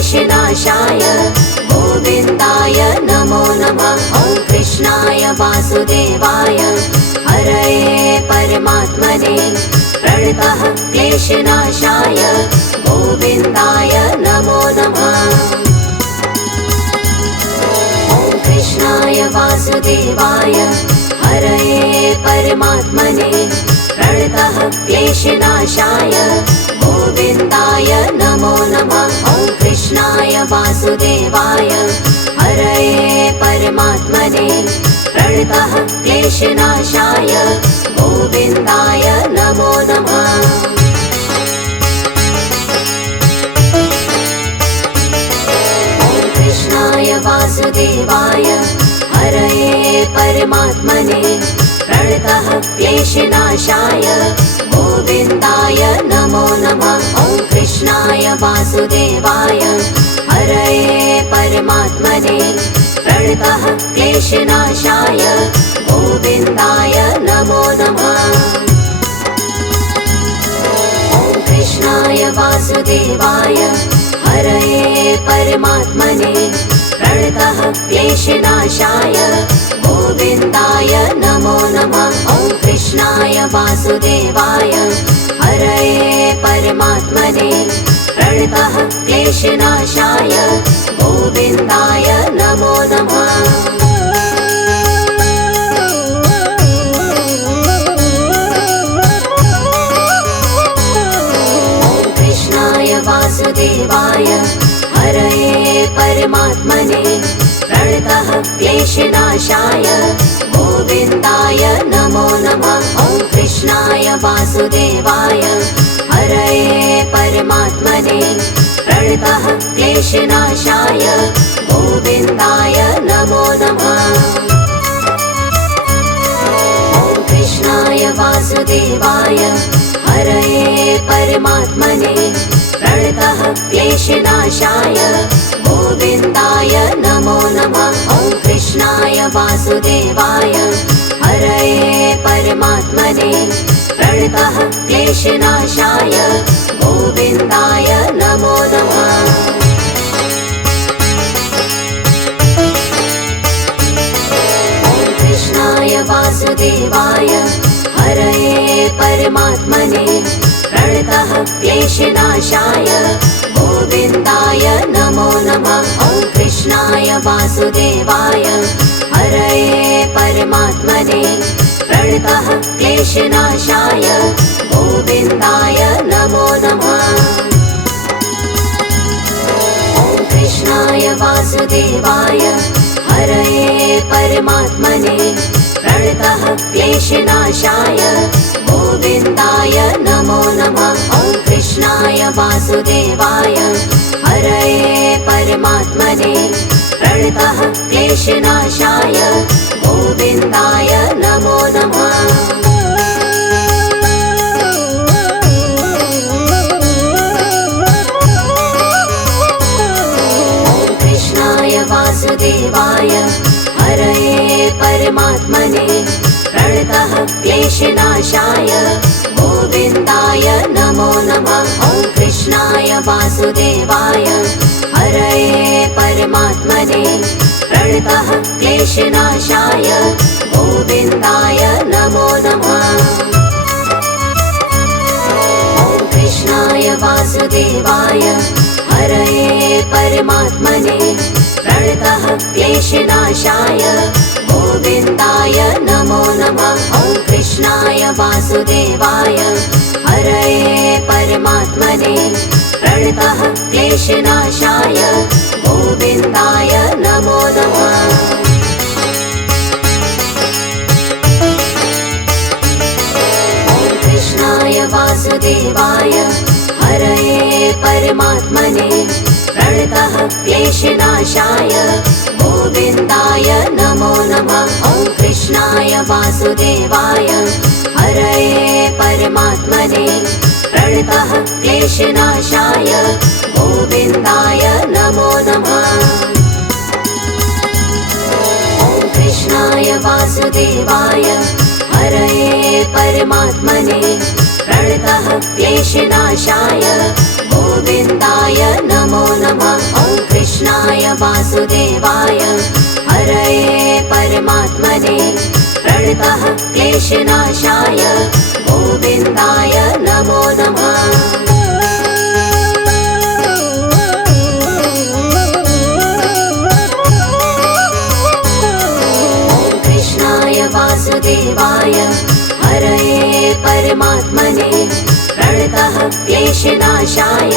क्लेशनाशाय गोविन्दाय नमो नमः। ॐ कृष्णाय वासुदेवाय हरये परमात्मने प्रणतः क्लेशनाशाय गोविन्दाय नमो नमः। ॐ कृष्णाय वासुदेवाय हरये परमात्मने प्रणतः क्लेशनाशाय गोविन्दाय नमो नमः। ॐ कृष्णाय वासुदेवाय हरये परमात्मने प्रणतः क्लेशनाशाय गोविन्दाय नमो नमः। ॐ कृष्णाय वासुदेवाय हरये परमात्मने प्रणतः क्लेशनाशाय गोविन्दाय नमो नमः। ॐ कृष्णाय वासुदेवाय हरये परमात्मने प्रणतः क्लेशनाशाय गोविन्दाय नमो नमः। ॐ कृष्णाय वासुदेवाय हरये परमात्मने प्रणतः क्लेशनाशाय गोविन्दाय नमो नमः। ॐ कृष्णाय वासुदेवाय हरये परमात्मने प्रणतः क्लेशनाशाय गोविन्दाय नमो नमः। ॐ कृष्णाय वासुदेवाय हरये परमात्मने प्रणतः क्लेशनाशाय गोविन्दाय नमो नमः। ॐ कृष्णाय वासुदेवाय हरये परमात्मने प्रणतः क्लेशनाशाय गोविन्दाय नमो नमः। ॐ कृष्णाय वासुदेवाय हरये परमात्मने प्रणतः क्लेशनाशाय गोविन्दाय नमो नमः। ॐ कृष्णाय वासुदेवाय हरये परमात्मने प्रणतः क्लेशनाशाय गोविन्दाय नमो नमः। ॐ कृष्णाय वासुदेवाय हरये परमात्मने प्रणतः क्लेशनाशाय गोविन्दाय नमो नमः। ॐ कृष्णाय वासुदेवाय हरये परमात्मने प्रणतः क्लेशनाशाय गोविन्दाय नमो नमः। ॐ कृष्णाय वासुदेवाय हरये परमात्मने प्रणतः क्लेशनाशाय गोविन्दाय नमो नमः। ॐ कृष्णाय वासुदेवाय हरये परमात्मने प्रणतः क्लेशनाशाय गोविन्दाय नमो नमः। ॐ कृष्णाय वासुदेवाय हरये परमात्मने प्रणतः क्लेशनाशाय गोविन्दाय नमो नमः। ॐ कृष्णाय वासुदेवाय हरये परमात्मने प्रणतः क्लेशनाशाय गोविन्दाय नमो नमः। ॐ कृष्णाय वासुदेवाय हरये परमात्मने प्रणतः क्लेशनाशाय गोविन्दाय नमो नमः। ॐ कृष्णाय वासुदेवाय हरये परमात्मने प्रणतः क्लेशनाशाय गोविन्दाय नमो नमः। ॐ कृष्णाय वासुदेवाय हरये परमात्मने प्रणतः क्लेशनाशाय गोविन्दाय नमो नमः। ॐ कृष्णाय वासुदेवाय हरये परमात्मने प्रणतः क्लेशनाशाय गोविन्दाय नमो नमः। ॐ कृष्णाय वासुदेवाय हरये परमात्मने प्रणतः क्लेशनाशाय गोविन्दाय नमो नमः। वासुदेवाय हरये परमात्मने प्रणतः क्लेशनाशाय गोविन्दाय नमो नमः। वासुदेवाय हरये परमात्मने प्रणतः क्लेशनाशाय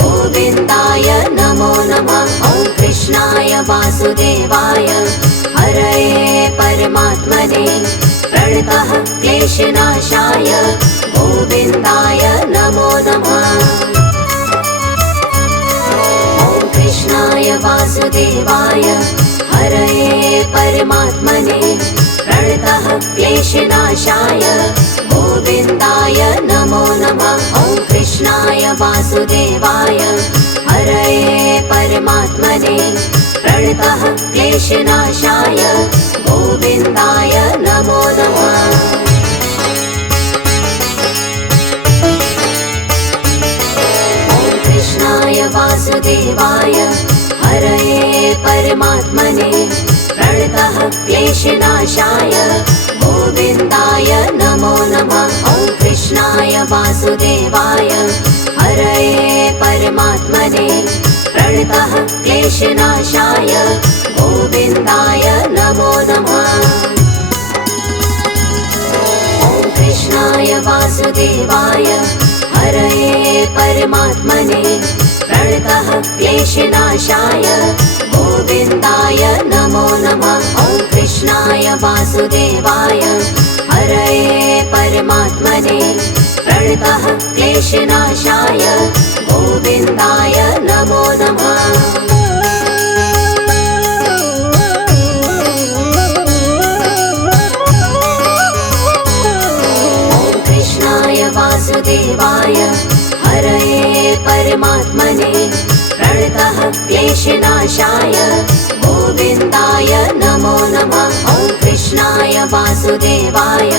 गोविन्दाय नमो नमः। ॐ कृष्णाय वासुदेवाय हरये परमात्मने प्रणतः क्लेशनाशाय गोविन्दाय नमो नमः। ॐ कृष्णाय वासुदेवाय हरये परमात्मने प्रणतः क्लेशनाशाय गोविन्दाय नमो नमः। ॐ कृष्णाय वासुदेवाय हरये परमात्मने प्रणतः क्लेशनाशाय गोविन्दाय नमो नमः। ॐ कृष्णाय वासुदेवाय हरये परमात्मने प्रणतः क्लेशनाशाय गोविन्दाय नमो नमः। ॐ कृष्णाय वासुदेवाय हरये परमात्मने प्रणतः क्लेशनाशाय गोविन्दाय नमो नमः। ॐ कृष्णाय वासुदेवाय हरये परमात्मने प्रणतः क्लेशनाशाय गोविन्दाय नमो नमः। ॐ कृष्णाय वासुदेवाय हरये परमात्मने प्रणतः क्लेशनाशाय गोविन्दाय नमो नमः। ॐ कृष्णाय वासुदेवाय हरये परमात्मने प्रणतः क्लेशनाशाय गोविन्दाय नमो नमः। ॐ कृष्णाय वासुदेवाय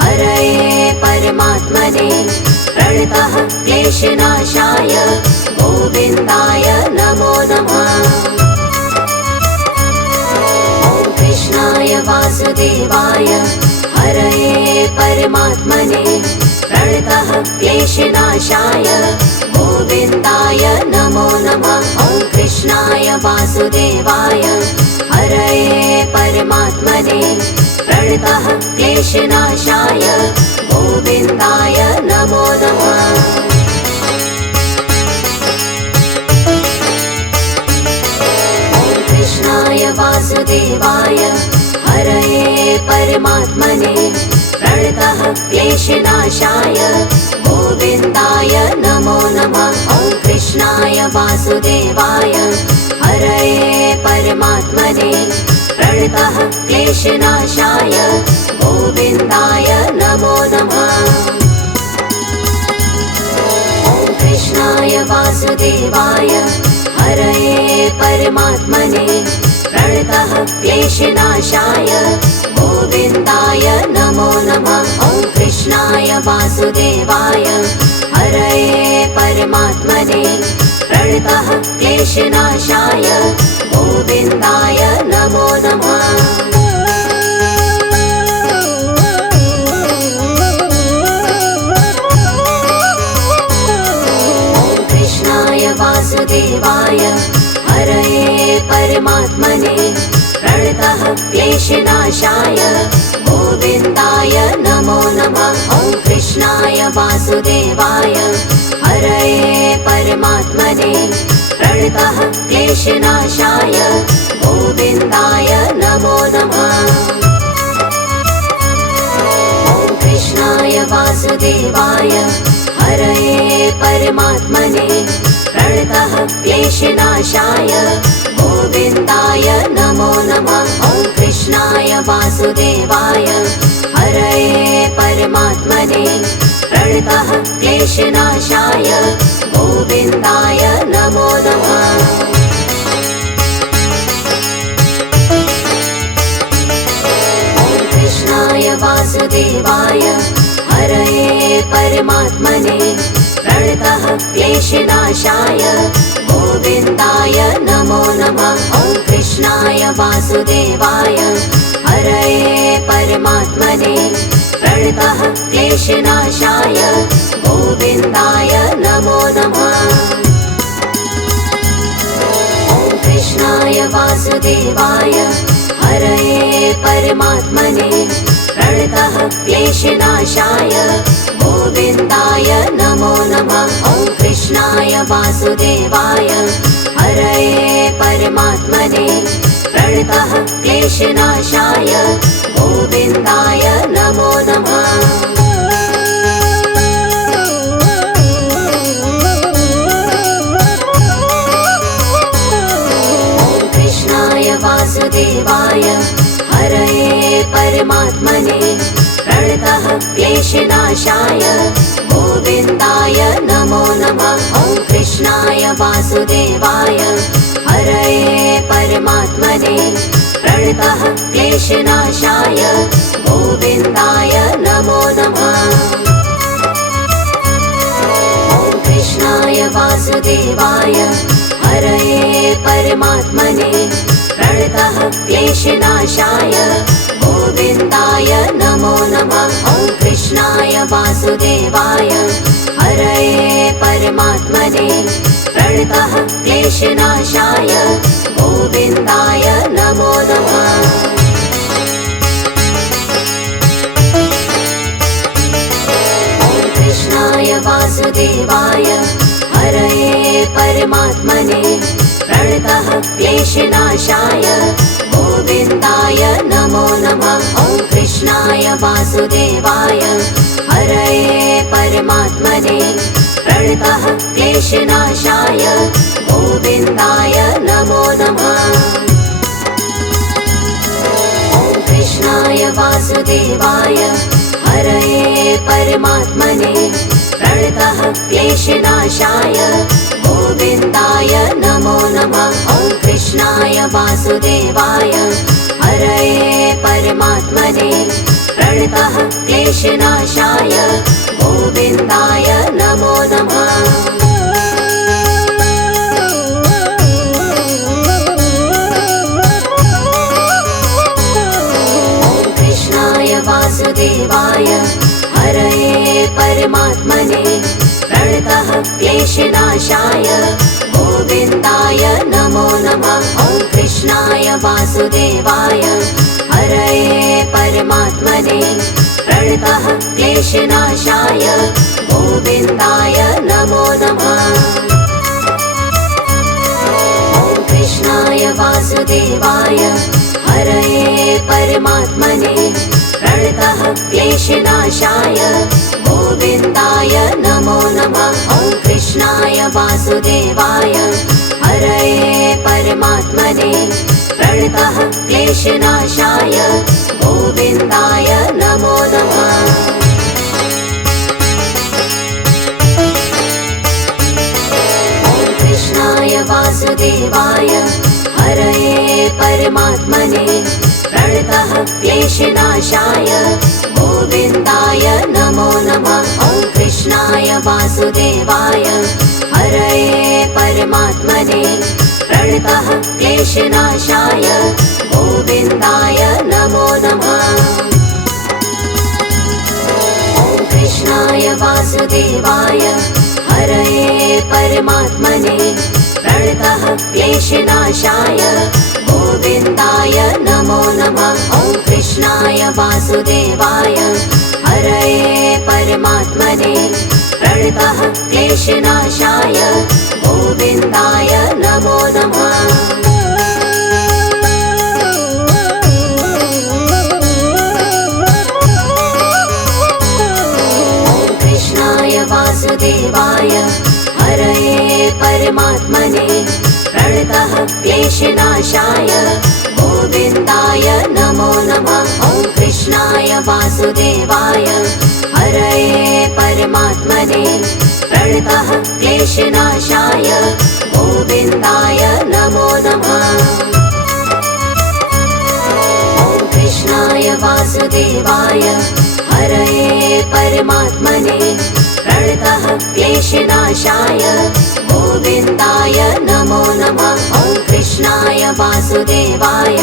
हरये परमात्मने प्रणतः क्लेशनाशाय गोविन्दाय नमो नमः। ॐ कृष्णाय वासुदेवाय हरये परमात्मने प्रणतः क्लेशनाशाय गोविन्दाय नमो नमः। ॐ कृष्णाय वासुदेवाय हरये परमात्मने प्रणतः क्लेशनाशाय गोविन्दाय नमो नमः। ॐ कृष्णाय वासुदेवाय हरये परमात्मने प्रणतः क्लेशनाशाय गोविन्दाय नमो नमः। ॐ कृष्णाय वासुदेवाय हरये परमात्मने प्रणतः क्लेशनाशाय गोविन्दाय नमो नमः। ॐ कृष्णाय वासुदेवाय हरये परमात्मने प्रणतः क्लेशनाशाय गोविन्दाय नमो नमः। ॐ कृष्णाय वासुदेवाय हरये परमात्मने प्रणतः क्लेशनाशाय गोविन्दाय नमो नमः। ॐ कृष्णाय वासुदेवाय हरये परमात्मने प्रणतः क्लेशनाशाय गोविन्दाय नमो नमः। ॐ कृष्णाय वासुदेवाय हरये परमात्मने प्रणतः क्लेशनाशाय गोविन्दाय नमो नमः। ॐ कृष्णाय वासुदेवाय हरये परमात्मने प्रणतः क्लेशनाशाय गोविन्दाय नमो नमः। ॐ कृष्णाय वासुदेवाय हरये परमात्मने प्रणतः क्लेशनाशाय गोविन्दाय नमो नमः। ॐ कृष्णाय वासुदेवाय हरये परमात्मने प्रणतः क्लेशनाशाय गोविन्दाय नमो नमः। ॐ वासुदेवाय हरये परमात्मने प्रणतः क्लेशनाशाय गोविन्दाय नमो नमः। ॐ कृष्णाय वासुदेवाय हरये परमात्मने प्रणतः क्लेशनाशाय गोविन्दाय नमो नमः। ॐ कृष्णाय वासुदेवाय हरये परमात्मने प्रणतः क्लेशनाशाय गोविन्दाय नमो नमः। ॐ कृष्णाय वासुदेवाय हरये परमात्मने प्रणतः क्लेशनाशाय गोविन्दाय नमो नमः। ॐ कृष्णाय वासुदेवाय हरये परमात्मने प्रणतः क्लेशनाशाय गोविन्दाय नमो नमः। ॐ कृष्णाय वासुदेवाय हरये परमात्मने प्रणतः क्लेशनाशाय गोविन्दाय नमो नमः। ॐ कृष्णाय वासुदेवाय हरये परमात्मने प्रणतः क्लेशनाशाय गोविन्दाय नमो नमः। ॐ कृष्णाय वासुदेवाय हरये परमात्मने प्रणतः क्लेशनाशाय गोविन्दाय नमो नमः। ॐ कृष्णाय वासुदेवाय हरये परमात्मने प्रणतः क्लेशनाशाय गोविन्दाय नमो नमः। ॐ कृष्णाय वासुदेवाय हरये परमात्मने प्रणतः क्लेशनाशाय गोविन्दाय नमो नमः। ॐ कृष्णाय वासुदेवाय हरये परमात्मने प्रणतः क्लेशनाशाय गोविन्दाय नमो नमः। ॐ कृष्णाय वासुदेवाय हरये परमात्मने प्रणतः क्लेशनाशाय गोविन्दाय नमो नमः। ॐ कृष्णाय वासुदेवाय हरये परमात्मने प्रणतः क्लेशनाशाय गोविन्दाय नमो नमः। ॐ कृष्णाय वासुदेवाय हरये परमात्मने प्रणतः क्लेशनाशाय गोविन्दाय नमो नमः। ॐ कृष्णाय वासुदेवाय हरये परमात्मने प्रणतः क्लेशनाशाय गोविन्दाय नमो नमः। ॐ कृष्णाय वासुदेवाय हरये परमात्मने प्रणतः क्लेशनाशाय गोविन्दाय नमो नमः। ॐ कृष्णाय वासुदेवाय हरये परमात्मने प्रणतः क्लेशनाशाय गोविन्दाय नमो नमः। ॐ कृष्णाय वासुदेवाय हरये परमात्मने प्रणतः क्लेशनाशाय गोविन्दाय नमो नमः। ॐ कृष्णाय वासुदेवाय हरये परमात्मने प्रणतः क्लेशनाशाय गोविन्दाय नमो नमः। ॐ कृष्णाय वासुदेवाय हरये परमात्मने प्रणतः क्लेशनाशाय गोविन्दाय नमो नमः। ॐ कृष्णाय वासुदेवाय हरये परमात्मने प्रणतः क्लेशनाशाय गोविन्दाय नमो नमः। ॐ कृष्णाय वासुदेवाय हरये परमात्मने प्रणतः क्लेशनाशाय गोविन्दाय नमो नमः। ॐ कृष्णाय वासुदेवाय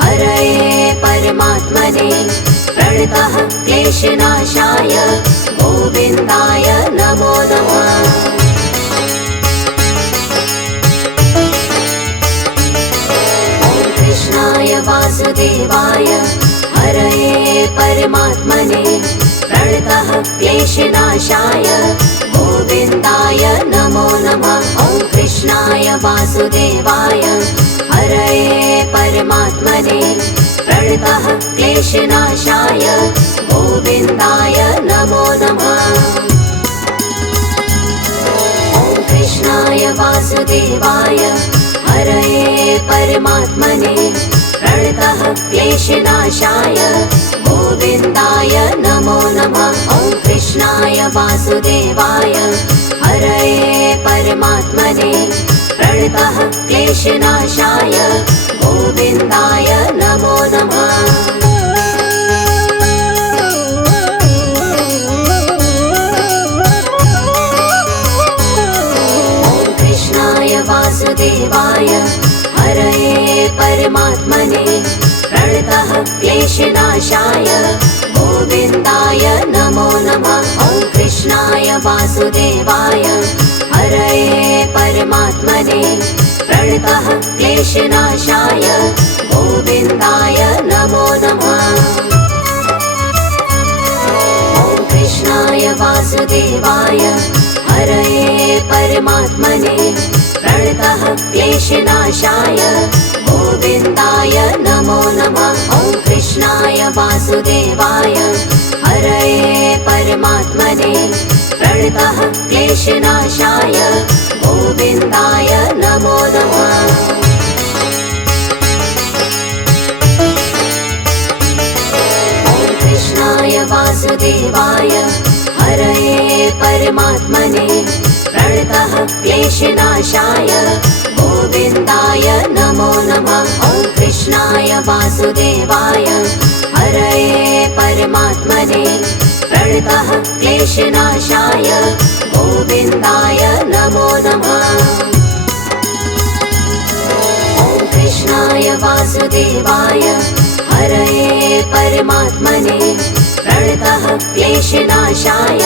हरये परमात्मने प्रणतः क्लेशनाशाय गोविन्दाय नमो नमः। कृष्णाय वासुदेवाय हरये परमात्मने प्रणतः क्लेशनाशाय गोविन्दाय नमो नमः। ॐ कृष्णाय वासुदेवाय हरये परमात्मने प्रणतः क्लेशनाशाय गोविन्दाय नमो नमः। ॐ कृष्णाय वासुदेवाय हरये परमात्मने प्रणतः क्लेशनाशाय गोविन्दाय नमो नमः। ॐ कृष्णाय वासुदेवाय हरये परमात्मने प्रणतः क्लेशनाशाय गोविन्दाय नमो नमः। वासुदेवाय हरये परमात्मने प्रणतः क्लेशनाशाय गोविन्दाय नमो नमः। ॐ कृष्णाय वासुदेवाय हरये परमात्मने प्रणतः क्लेशनाशाय गोविन्दाय नमो नमः। ॐ कृष्णाय वासुदेवाय हरये परमात्मने प्रणतः क्लेशनाशाय गोविन्दाय नमो नमः। ॐ कृष्णाय वासुदेवाय हरये परमात्मने प्रणतः क्लेशनाशाय गोविन्दाय नमो नमः। ॐ कृष्णाय वासुदेवाय हरये परमात्मने प्रणतः क्लेशनाशाय गोविन्दाय नमो नमः। ॐ कृष्णाय वासुदेवाय हरये परमात्मने प्रणतः क्लेशनाशाय गोविन्दाय नमो नमः। ॐ कृष्णाय वासुदेवाय हरये परमात्मने प्रणतः क्लेशनाशाय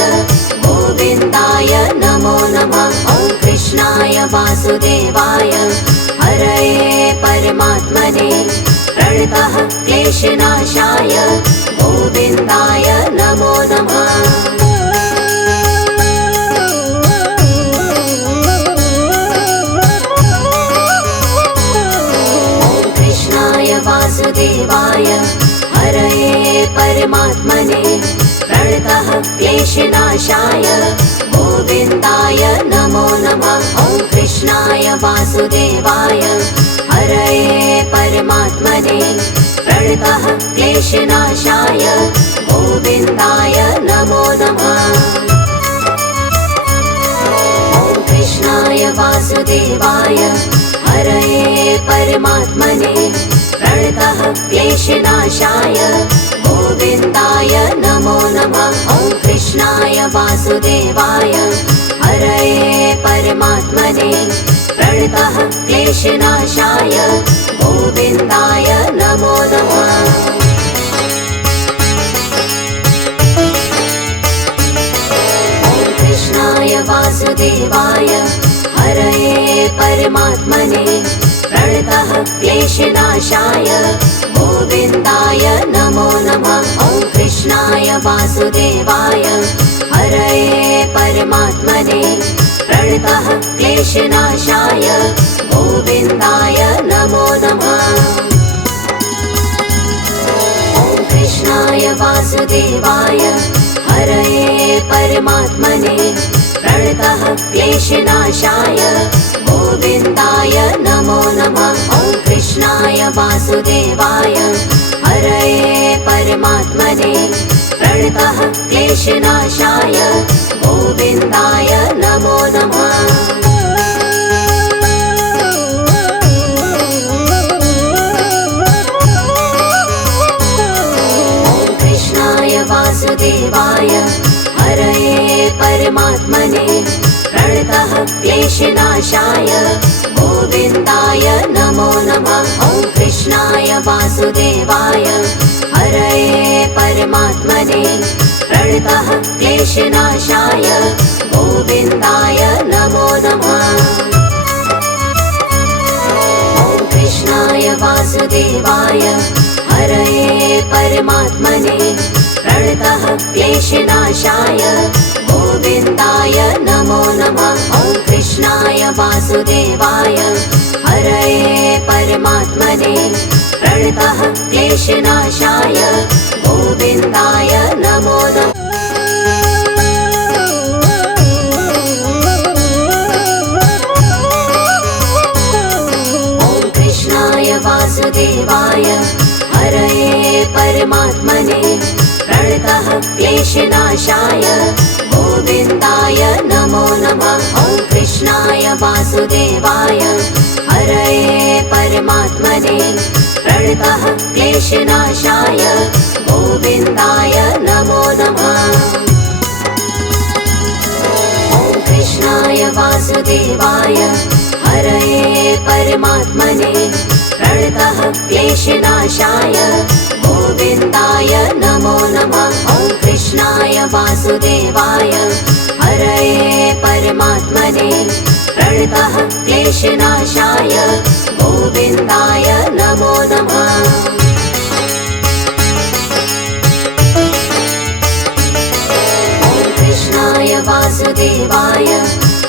गोविन्दाय नमो नमः। ॐ कृष्णाय वासुदेवाय हरये परमात्मने प्रणतः क्लेशनाशाय गोविन्दाय नमो नमः। ॐ कृष्णाय वासुदेवाय हरये परमात्मने प्रणतः क्लेशनाशाय गोविन्दाय नमो नमः। ॐ कृष्णाय वासुदेवाय हरये परमात्मने प्रणतः क्लेशनाशाय गोविन्दाय नमो नमः। ॐ कृष्णाय वासुदेवाय हरये परमात्मने प्रणतः क्लेशनाशाय गोविन्दाय नमो नमः। ॐ कृष्णाय वासुदेवाय हरये परमात्मने प्रणतः क्लेशनाशाय गोविन्दाय नमो नमः। ॐ कृष्णाय वासुदेवाय हरये परमात्मने प्रणतः क्लेशनाशाय गोविन्दाय नमो नमः। ॐ कृष्णाय वासुदेवाय हरये परमात्मने प्रणतः क्लेशनाशाय गोविन्दाय नमो नमः। ॐ कृष्णाय वासुदेवाय हरये परमात्मने प्रणतः क्लेशनाशाय गोविन्दाय नमो नमः। ॐ कृष्णाय वासुदेवाय हरये परमात्मने प्रणतः क्लेशनाशाय गोविन्दाय नमो नमः। ॐ कृष्णाय वासुदेवाय हरये परमात्मने प्रणतः क्लेशनाशाय गोविन्दाय नमो नमः। कृष्णाय वासुदेवाय हरये परमात्मने प्रणतः क्लेशनाशाय गोविन्दाय नमो नमः। ॐ कृष्णाय वासुदेवाय हरये परमात्मने प्रणतः क्लेशनाशाय गोविन्दाय नमो नमः। ॐ कृष्णाय वासुदेवाय हरये परमात्मने प्रणतः क्लेशनाशाय गोविन्दाय नमो नमः। ॐ कृष्णाय वासुदेवाय हरये परमात्मने प्रणतः क्लेशनाशाय गोविन्दाय नमो नमः। ॐ कृष्णाय वासुदेवाय हरये परमात्मने प्रणतः क्लेशनाशाय गोविन्दाय नमो नमः। ॐ कृष्णाय वासुदेवाय हरये परमात्मने प्रणतः क्लेशनाशाय गोविन्दाय नमो नमः। ॐ कृष्णाय वासुदेवाय हरये परमात्मने प्रणतः क्लेशनाशाय गोविन्दाय नमो नमः। ॐ कृष्णाय वासुदेवाय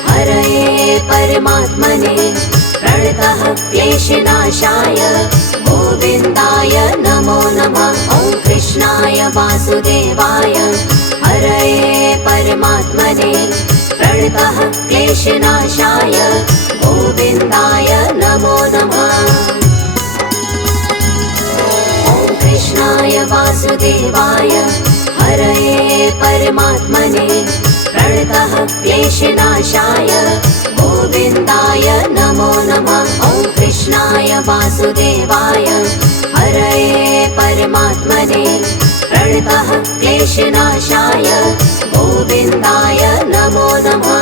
हरये परमात्मने प्रणतः क्लेशनाशाय गोविन्दाय नमो नमः। ॐ कृष्णाय वासुदेवाय हरये परमात्मने प्रणतः क्लेशनाशाय गोविन्दाय नमो नमः। ॐ कृष्णाय वासुदेवाय हरये परमात्मने प्रणतः क्लेशनाशाय गोविन्दाय नमो नमः। ॐ कृष्णाय वासुदेवाय हरये परमात्मने प्रणतः क्लेशनाशाय गोविन्दाय नमो नमः।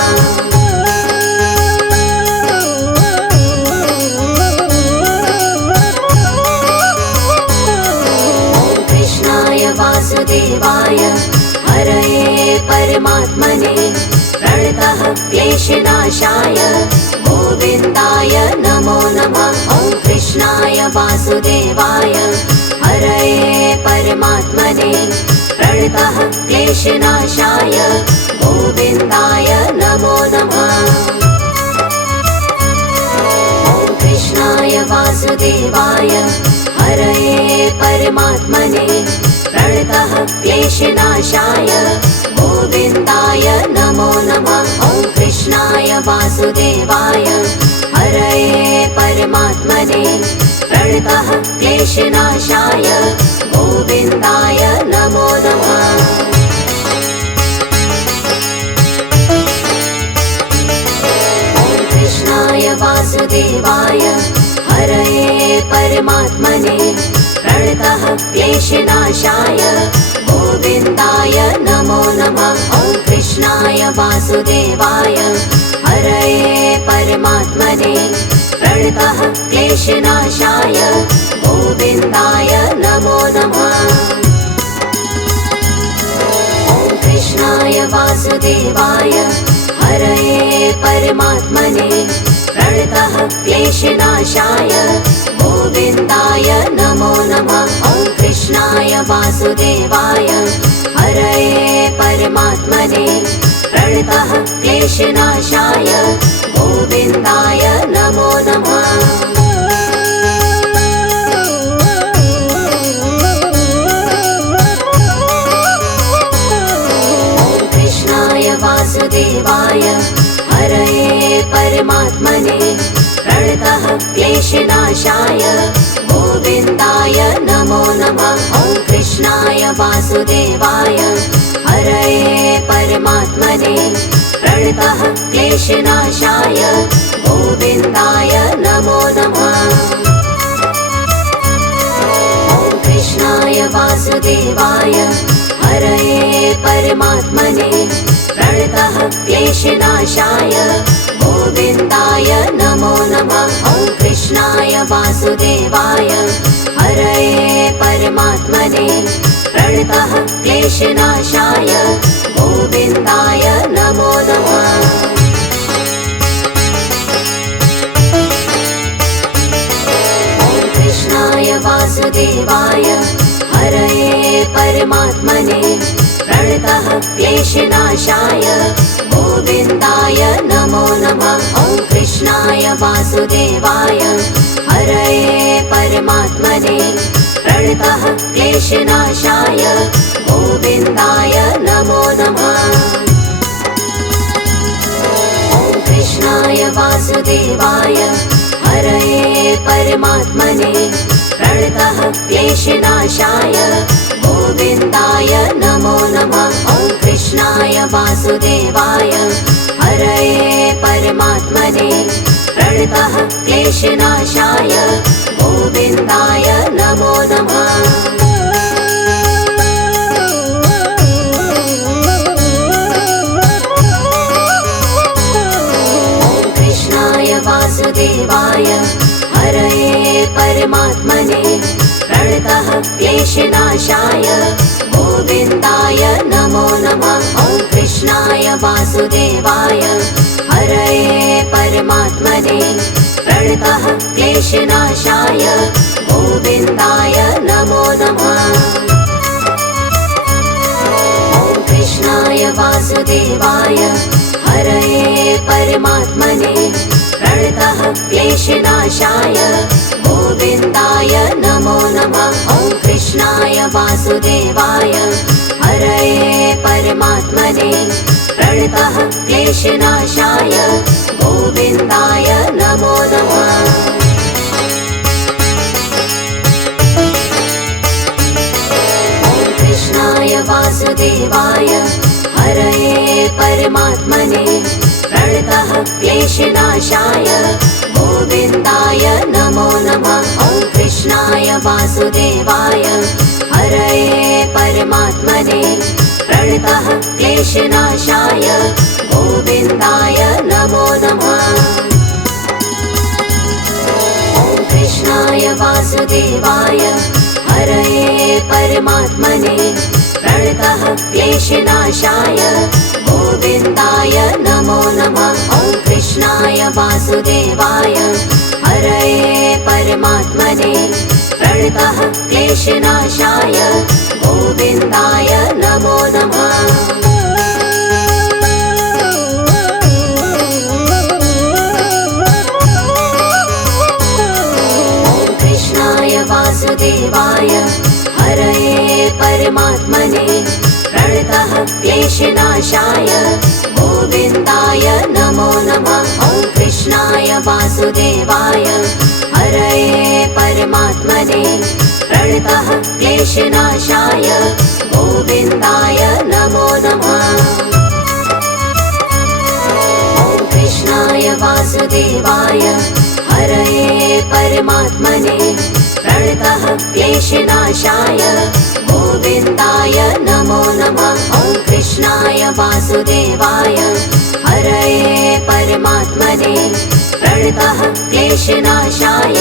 ॐ कृष्णाय वासुदेवाय हरये परमात्मने प्रणतः क्लेशनाशाय गोविन्दाय नमो नमः। ॐ कृष्णाय वासुदेवाय हरये परमात्मने प्रणतः क्लेशनाशाय गोविन्दाय नमो नमः। ॐ कृष्णाय वासुदेवाय हरये परमात्मने प्रणतः क्लेशनाशाय गोविन्दाय नमो नमः। ॐ कृष्णाय वासुदेवाय हरये परमात्मने प्रणतः क्लेशनाशाय गोविन्दाय नमो नमः। ॐ कृष्णाय वासुदेवाय हरये परमात्मने प्रणतः क्लेशनाशाय गोविन्दाय नमो नमः। ॐ कृष्णाय वासुदेवाय हरये परमात्मने प्रणतः क्लेशनाशाय गोविन्दाय नमो नमः। ॐ कृष्णाय वासुदेवाय हरये परमात्मने प्रणतः क्लेशनाशाय गोविन्दाय नमो नमः। ॐ कृष्णाय वासुदेवाय हरये परमात्मने प्रणतः क्लेशनाशाय गोविन्दाय नमो नमः। ॐ कृष्णाय वासुदेवाय हरये परमात्मने प्रणतः क्लेशनाशाय गोविन्दाय नमो नमः। ॐ कृष्णाय वासुदेवाय हरये परमात्मने प्रणतः क्लेशनाशाय गोविन्दाय नमो नमः। ॐ कृष्णाय वासुदेवाय हरये परमात्मने प्रणतः क्लेशनाशाय गोविन्दाय नमो नमः। ॐ कृष्णाय वासुदेवाय परमात्मने प्रणतः क्लेशनाशाय गोविन्दाय नमो नमः। ॐ कृष्णाय वासुदेवाय हरये परमात्मने प्रणतः क्लेशनाशाय गोविन्दाय नमो नमः। ॐ कृष्णाय वासुदेवाय हरये परमात्मने प्रणतः क्लेशनाशाय गोविन्दाय नमो नमः। ॐ कृष्णाय वासुदेवाय हरये परमात्मने प्रणतः क्लेशनाशाय गोविन्दाय नमो नमः। ॐ कृष्णाय वासुदेवाय हरये परमात्मने प्रणतः क्लेशनाशाय गोविन्दाय नमो नमः। ॐ कृष्णाय वासुदेवाय हरये परमात्मने प्रणतः क्लेशनाशाय गोविन्दाय नमो नमः। ॐ कृष्णाय वासुदेवाय हरये परमात्मने प्रणतः क्लेशनाशाय गोविन्दाय नमो नमः। ॐ कृष्णाय वासुदेवाय हरये परमात्मने प्रणतः क्लेशनाशाय गोविन्दाय नमो नमः। ॐ कृष्णाय वासुदेवाय हरये परमात्मने प्रणतः क्लेशनाशाय गोविन्दाय नमो नमः। ॐ कृष्णाय वासुदेवाय हरये परमात्मने प्रणतः क्लेशनाशाय गोविन्दाय नमो नमः। ॐ कृष्णाय वासुदेवाय हरये परमात्मने प्रणतः क्लेशनाशाय गोविन्दाय नमो नमः। ॐ कृष्णाय वासुदेवाय हरये परमात्मने प्रणतः क्लेशनाशाय गोविन्दाय नमो नमः। ॐ कृष्णाय वासुदेवाय हरये परमात्मने प्रणतः क्लेशनाशाय गोविन्दाय नमो नमः। ॐ कृष्णाय वासुदेवाय हरये परमात्मने प्रणतः क्लेशनाशाय गोविन्दाय नमो नमः। ॐ कृष्णाय वासुदेवाय हरये परमात्मने प्रणतः क्लेशनाशाय गोविन्दाय नमो नमः। ॐ कृष्णाय वासुदेवाय हरये परमात्मने प्रणतः क्लेशनाशाय गोविन्दाय नमो नमः। ॐ कृष्णाय वासुदेवाय हरये परमात्मने प्रणतः क्लेशनाशाय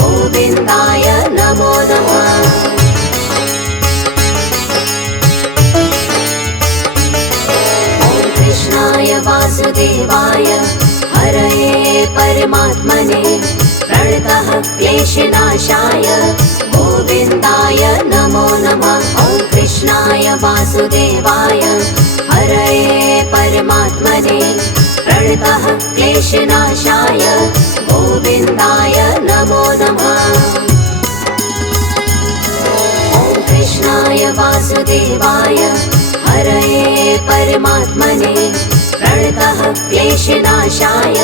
गोविन्दाय नमो नमः। ॐ कृष्णाय वासुदेवाय हरये परमात्मने प्रणतः क्लेशनाशाय गोविन्दाय नमो नमः। ॐ कृष्णाय वासुदेवाय हरये परमात्मने प्रणतः क्लेशनाशाय गोविन्दाय नमो नमः। ॐ कृष्णाय वासुदेवाय हरये परमात्मने प्रणतः क्लेशनाशाय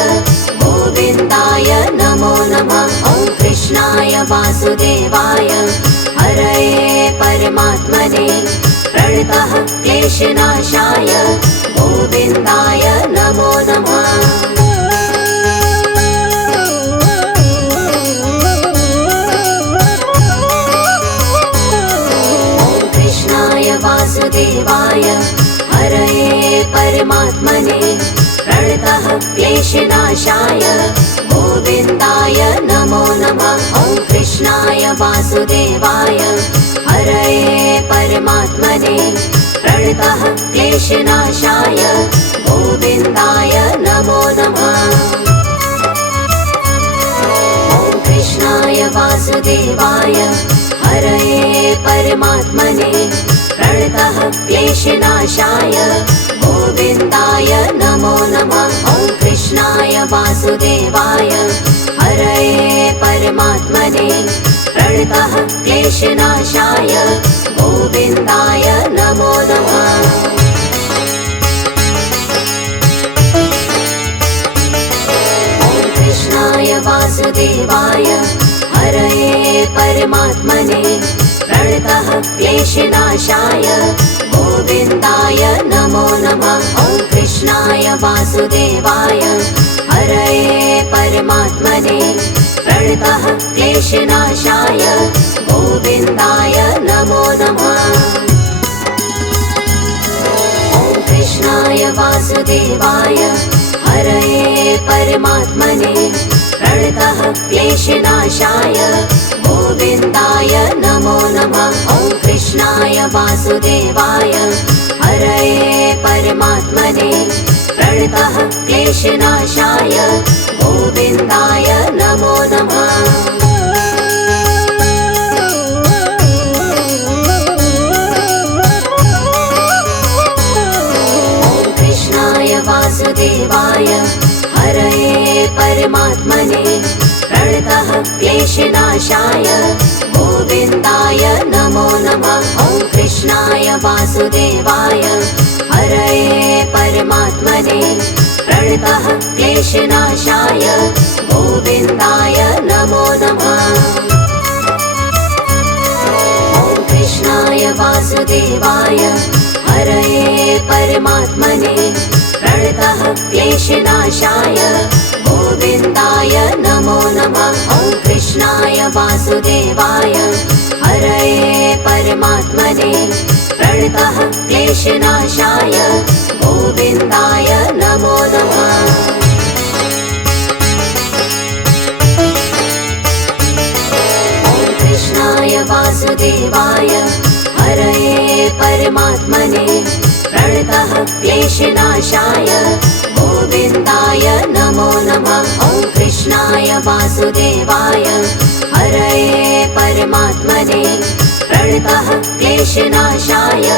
गोविन्दाय नमो नमः। ॐ कृष्णाय वासुदेवाय हरये परमात्मने प्रणतः क्लेशनाशाय गोविन्दाय नमो नमः। ॐ कृष्णाय वासुदेवाय हरये परमात्मने प्रणतः क्लेशनाशाय गोविन्दाय नमो नमः। ॐ कृष्णाय वासुदेवाय प्रणतः क्लेशनाशाय गोविन्दाय नमो नमः। ॐ कृष्णाय वासुदेवाय हरये परमात्मने प्रणतः क्लेशनाशाय गोविन्दाय नमो नमः। ॐ कृष्णाय वासुदेवाय हरये परमात्मने प्रणतः क्लेशनाशाय गोविन्दाय नमो नमः। ॐ कृष्णाय वासुदेवाय हरये परमात्मने प्रणतः क्लेशनाशाय गोविन्दाय नमो नमः। ॐ कृष्णाय वासुदेवाय हरये परमात्मने प्रणतः क्लेशनाशाय गोविन्दाय नमो नमः। ॐ कृष्णाय वासुदेवाय हरये परमात्मने प्रणतः क्लेशनाशाय गोविन्दाय नमो नमः। ॐ कृष्णाय वासुदेवाय हरये परमात्मने प्रणतः क्लेशनाशाय गोविन्दाय नमो नमः। ॐ कृष्णाय वासुदेवाय हरये परमात्मने प्रणतः क्लेशनाशाय गोविन्दाय नमो नमः। ॐ कृष्णाय वासुदेवाय हरये परमात्मने प्रणतः क्लेशनाशाय गोविन्दाय नमो नमः। ॐ कृष्णाय वासुदेवाय हरये परमात्मने प्रणतः क्लेशनाशाय गोविन्दाय नमो नमः। ॐ कृष्णाय वासुदेवाय हरये परमात्मने प्रणतः क्लेशनाशाय गोविन्दाय नमो नमः। ॐ कृष्णाय वासुदेवाय हरये परमात्मने प्रणतः क्लेशनाशाय गोविन्दाय नमो नमः। ॐ कृष्णाय वासुदेवाय हरये परमात्मने प्रणतः क्लेशनाशाय